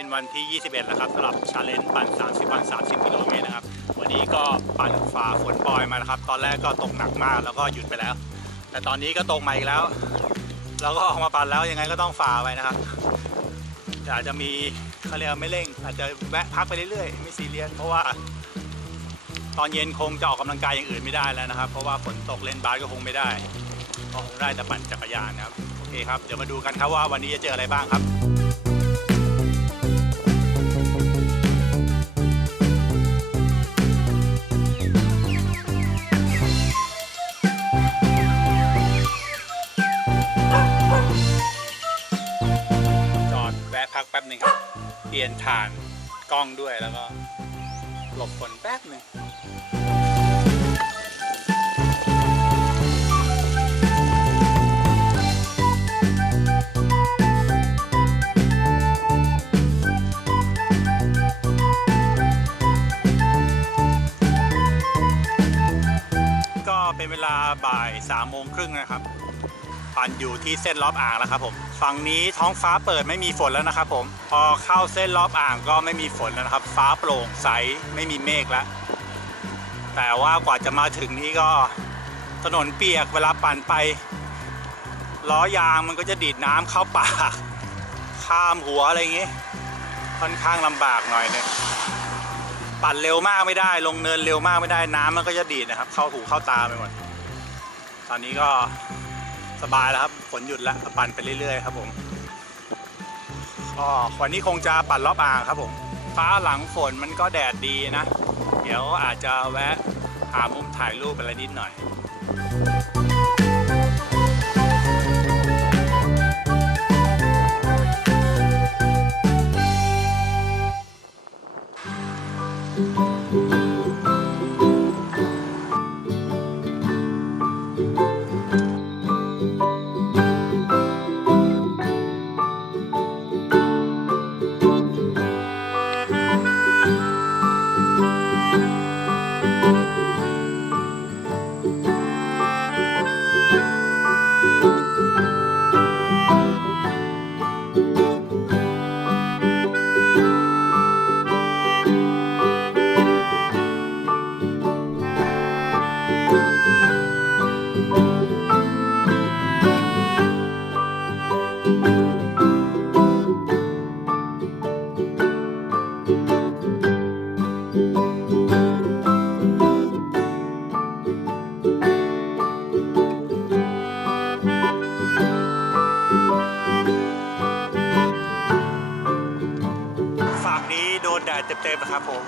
็นวันที่ 21 แล้วครับสำหรับชาเลนจ์ปั่น 30 วัน 30 กิโลเมตรนะครับ วันนี้ก็ปั่นฝ่าฝนปล่อยมานะครับ ตอนแรกก็ตกหนักมากแล้วก็หยุดไปแล้ว แต่ตอนนี้ก็ตกมาอีกแล้ว แล้วก็ออกมาปั่นแล้วยังไงก็ต้องฝ่าไปนะครับอาจจะมีเขาเรียกว่าไม่เร่ง อาจจะแวะพักไปเรื่อยๆ ไม่ซีเรียสเพราะว่า ตอนเย็นคงจะออกกำลังกายอย่างอื่นไม่ได้แล้วนะครับ เพราะว่าฝนตกเล่นบาสก็คงไม่ได้ก็คงได้แต่ปั่นจักรยานนะครับโอเคครับเดี๋ยวมาดูกันครับว่าวันนี้จะเจออะไรบ้างครับ พักแป๊บหนึ่งครับ เปลี่ยนฐานกล้องด้วยแล้วก็หลบฝนแป๊บหนึ่งก็เป็นเวลาบ่าย3ามโมงครึ่งนะครับ ปั่นอยู่ที่เส้นรอบอ่างแล้วครับผมฝั่งนี้ท้องฟ้าเปิดไม่มีฝนแล้วนะครับผมพอเข้าเส้นรอบอ่างก็ไม่มีฝนแล้วนะครับ ฟ้าโปร่งใสไม่มีเมฆแล้วแต่ว่ากว่าจะมาถึงนี่ก็ถนนเปียกเวลาปั่นไปล้อยางมันก็จะดีดน้ำเข้าปากข้ามหัวอะไรอย่างงี้ ค่อนข้างลำบากหน่อยนึงปั่นเร็วมากไม่ได้ ลงเนินเร็วมากไม่ได้น้ำมันก็จะดีดนะครับ เข้าหูเข้าตาไปหมดตอนนี้ก็ สบายแล้วครับฝนหยุดแล้วปั่นไปเรื่อยๆครับผมก็วันนี้คงจะปั่นรอบอ่างครับผมฟ้าหลังฝนมันก็แดดดีนะ เดี๋ยวอาจจะแวะหามุมถ่ายรูปอะไรนิดหน่อย ฝั่งนี้โดนแดดเต็มๆนะครับผม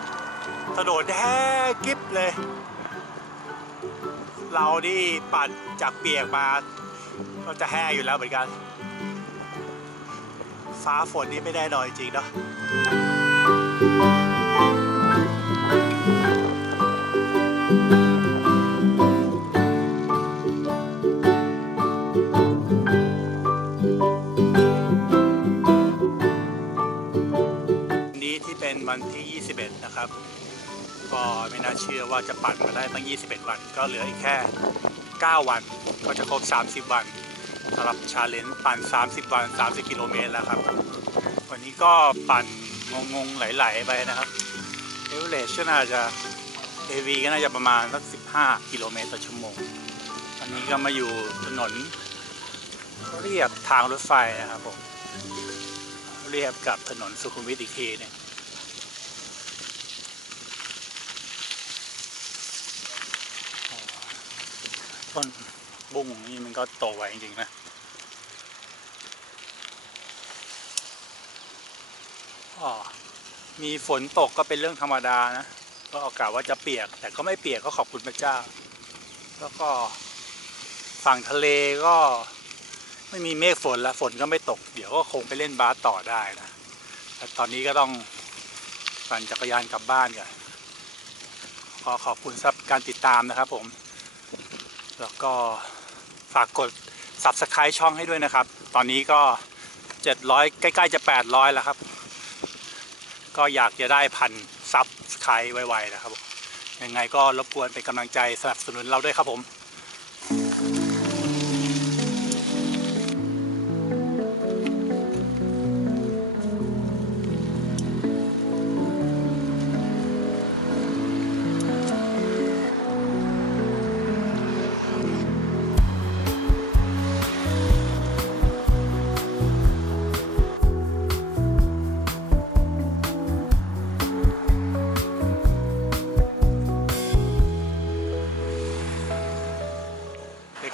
ถนนแห้กริบเลย เรานี่ปั่นจากเปียกมา ก็จะแห้อยู่แล้วเหมือนกัน ฟ้าฝนนี่ไม่ได้หน่อยจริงเนาะนี้ที่เป็นวันที่ 21 นะครับ ก็ไม่น่าเชื่อว่าจะปั่นมาได้ตั้ง 21 วัน ก็เหลืออีกแค่ 9 วัน ก็จะครบ 30 วัน สำหรับชาเลนจ์ปั่น 30 วัน 30 กิโลเมตรแล้วครับ วันนี้ก็ปั่นงงๆ ไหลๆ ไปนะครับเอเวอเรจก็น่าจะ AV ก็น่าจะประมาณสัก 15 กิโลเมตรต่อชั่วโมงอันนี้ก็มาอยู่ถนน เรียบทางรถไฟนะครับผมเรียบกับถนนสุขุมวิทอีกทีหนึงต้นบุ้งนี่มันก็โตไวจริงๆนะ อ๋อมีฝนตกก็เป็นเรื่องธรรมดานะ ก็โอกาสว่าจะเปียก แต่ก็ไม่เปียกก็ขอบคุณพระเจ้า แล้วก็ฝั่งทะเลก็ไม่มีเมฆฝนแล้วฝนก็ไม่ตก เดี๋ยวก็คงไปเล่นบาสต่อได้นะแต่ตอนนี้ก็ต้องปั่นจักรยานกลับบ้านก่อนขอขอบคุณสำหรับการติดตามนะครับผม แล้วก็ฝากกด subscribe ช่องให้ด้วยนะครับ ตอนนี้ก็ 700 ใกล้ ๆ จะ 800 แล้วครับ ก็อยากจะได้พันซับสไครต์ไวๆนะครับยังไงก็รบกวนเป็นกำลังใจสนับสนุนเราด้วยครับผม